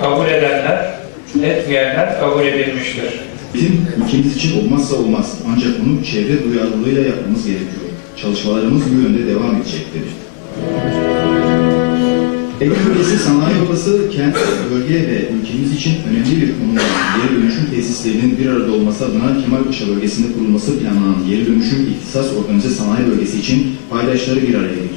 Kabul edenler, etmeyenler kabul edilmiştir. Bizim ülkemiz için olmazsa olmaz. Ancak bunu çevre duyarlılığıyla yapmamız gerekiyor. Çalışmalarımız bu yönde devam edecektir. Ege bölgesi sanayi odası, kent, bölge ve ülkemiz için önemli bir konu olan geri dönüşüm tesislerinin bir arada olması adına Kemalpaşa bölgesinde kurulması planlanan geri dönüşüm ihtisas organize sanayi bölgesi için paydaşları bir araya.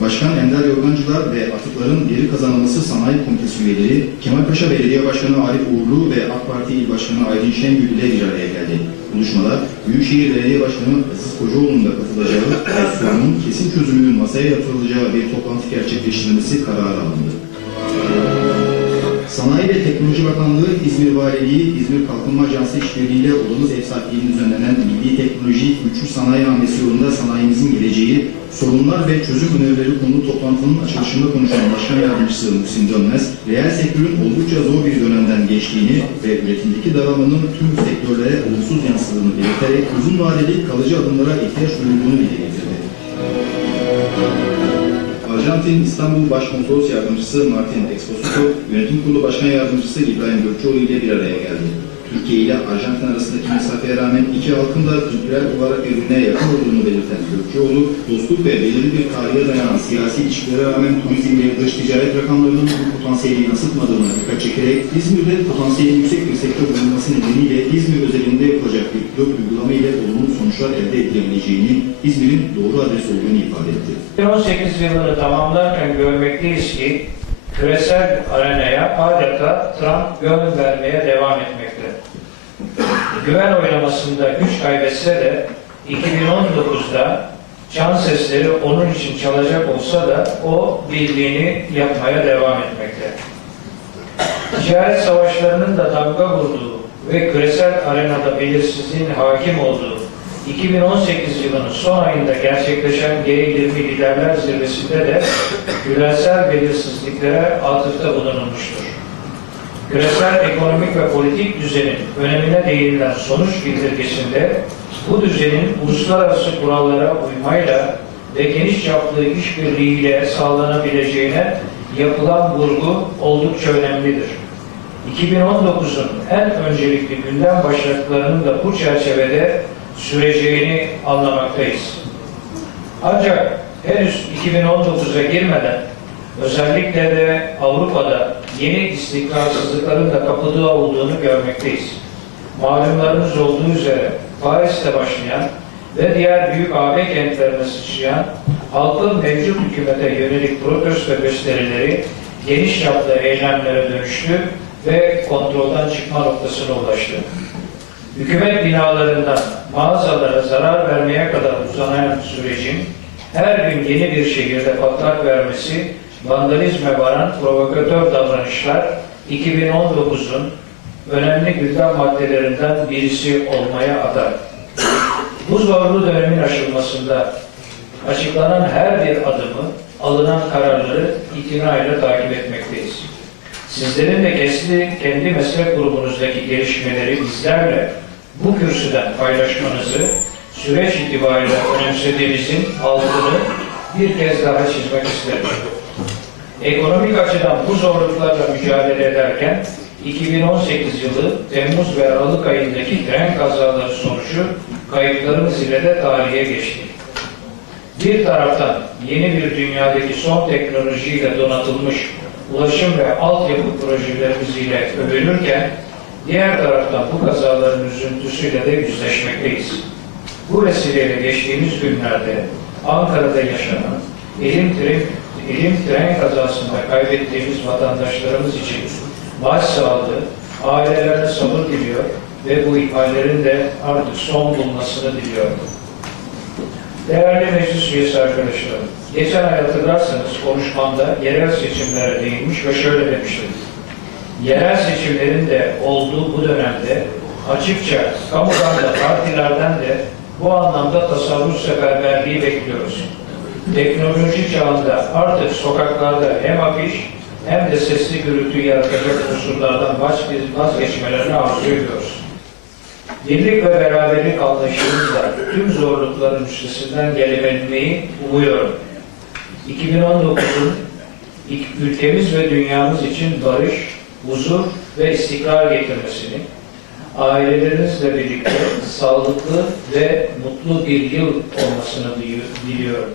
Başkan Ender Yorgancılar ve atıkların geri kazanılması sanayi komitesi üyeleri Kemalpaşa Belediye Başkanı Arif Uğurlu ve AK Parti İl Başkanı Aydın Şengül ile bir araya geldi. Buluşmada Büyükşehir Belediye Başkanı Aziz Kocaoğlu'nun da katılacağı ve sorunun kesin çözümünün masaya yatırılacağı bir toplantı gerçekleştirilmesi kararı alındı. Sanayi ve Teknoloji Bakanlığı, İzmir Valiliği, İzmir Kalkınma Ajansı işbirliğiyle Odamız ev sahipliğinin Teknoloji Güçlü Sanayi Hamlesi yolunda sanayimizin geleceği, sorunlar ve çözüm önerileri konulu toplantının açılışında konuşan Başkan Yardımcısı Muhsin Dönmez, reel sektörün oldukça zor bir dönemden geçtiğini ve üretimdeki daralmanın tüm sektörlere olumsuz yansıdığını belirterek uzun vadeli kalıcı adımlara ihtiyaç duyulduğunu dile. Arjantin İstanbul Başkonsolos Yardımcısı Martin Exposito, Yönetim Kurulu Başkan Yardımcısı İbrahim Gökçeoğlu ile bir araya geldi. Türkiye ile Arjantin arasındaki mesafeye rağmen iki halkın da kültürel olarak birbirine yakın olduğunu belirten Gökçeoğlu, dostluk ve belirli bir tarihe dayanan siyasi ilişkilere rağmen turizm ve dış ticaret rakamlarının bu potansiyeli yansıtmadığına dikkat çekerek İzmir'de potansiyeli yüksek bir sektör bulunması nedeniyle İzmir özelinde yapılacak bir pilot uygulama ile olumlu sonuçlar elde edilebileceğini, İzmir'in doğru adres olduğunu ifade etti. 2018 yılını tamamlarken görmekteyiz ki küresel arenaya adeta Trump yön vermeye devam etmekte. Güven oylamasında güç kaybetse de 2019'da can sesleri onun için çalacak olsa da o bildiğini yapmaya devam etmekte. Ticaret savaşlarının da damga vurduğu ve küresel arenada belirsizliğin hakim olduğu 2018 yılının son ayında gerçekleşen G20 Liderler Zirvesi'nde de küresel belirsizliklere atıfta bulunulmuştur. Küresel ekonomik ve politik düzenin önemine değinilen sonuç bildirgesinde bu düzenin uluslararası kurallara uymayla ve geniş çaplı işbirliğiyle sağlanabileceğine yapılan vurgu oldukça önemlidir. 2019'un en öncelikli gündem başlıklarının da bu çerçevede süreceğini anlamaktayız. Ancak henüz 2019'a girmeden özellikle de Avrupa'da yeni istikrarsızlıkların da kapıda olduğunu görmekteyiz. Malumlarınız olduğu üzere Paris'te başlayan ve diğer büyük AB kentlerine sıçrayan halkın mevcut hükümete yönelik protesto gösterileri geniş çaplı eylemlere dönüştü ve kontrolden çıkma noktasına ulaştı. Hükümet binalarından mağazalara zarar vermeye kadar uzanan sürecin her gün yeni bir şehirde patlak vermesi, vandalizme varan provokatör davranışlar 2019'un önemli gündem maddelerinden birisi olmaya aday. Bu zorlu dönemin aşılmasında açıklanan her bir adımı, alınan kararları itinayla takip etmekteyiz. Sizlerin de kendi, meslek grubunuzdaki gelişmeleri bizlerle bu kürsüden paylaşmanızı süreç itibariyle önemsediğimizin altını bir kez daha çizmek isterim. Ekonomik açıdan bu zorluklarla mücadele ederken 2018 yılı Temmuz ve Aralık ayındaki tren kazaları sonucu kayıplarımız ile de tarihe geçti. Bir taraftan yeni bir dünyadaki son teknolojiyle donatılmış ulaşım ve altyapı projelerimiz ile övünürken, diğer taraftan bu kazaların üzüntüsüyle de yüzleşmekteyiz. Bu vesileyle geçtiğimiz günlerde Ankara'da yaşanan elim tren, elim tren kazasında kaybettiğimiz vatandaşlarımız için başsağlığı, ailelerine sabır diliyor ve bu ihmallerin de artık son bulmasını diliyorum. Değerli meclis üyesi arkadaşlarım, geçen ay hatırlarsanız konuşmamda yerel seçimlere değinmiş ve şöyle demiştim. Yerel seçimlerin de olduğu bu dönemde açıkça kamudan da partilerden de Bu anlamda tasarruf seferberliği bekliyoruz. Teknoloji çağında artık sokaklarda hem afiş hem de sesli gürültü yaratacak unsurlardan vaz- vazgeçmelerini arzu ediyoruz. Birlik ve beraberlik anlayışımızla tüm zorlukların üstesinden gelebilmeyi umuyorum. 2019'un ülkemiz ve dünyamız için barış, huzur ve istikrar getirmesini, ailelerinizle birlikte sağlıklı ve mutlu bir yıl olmasını diliyorum.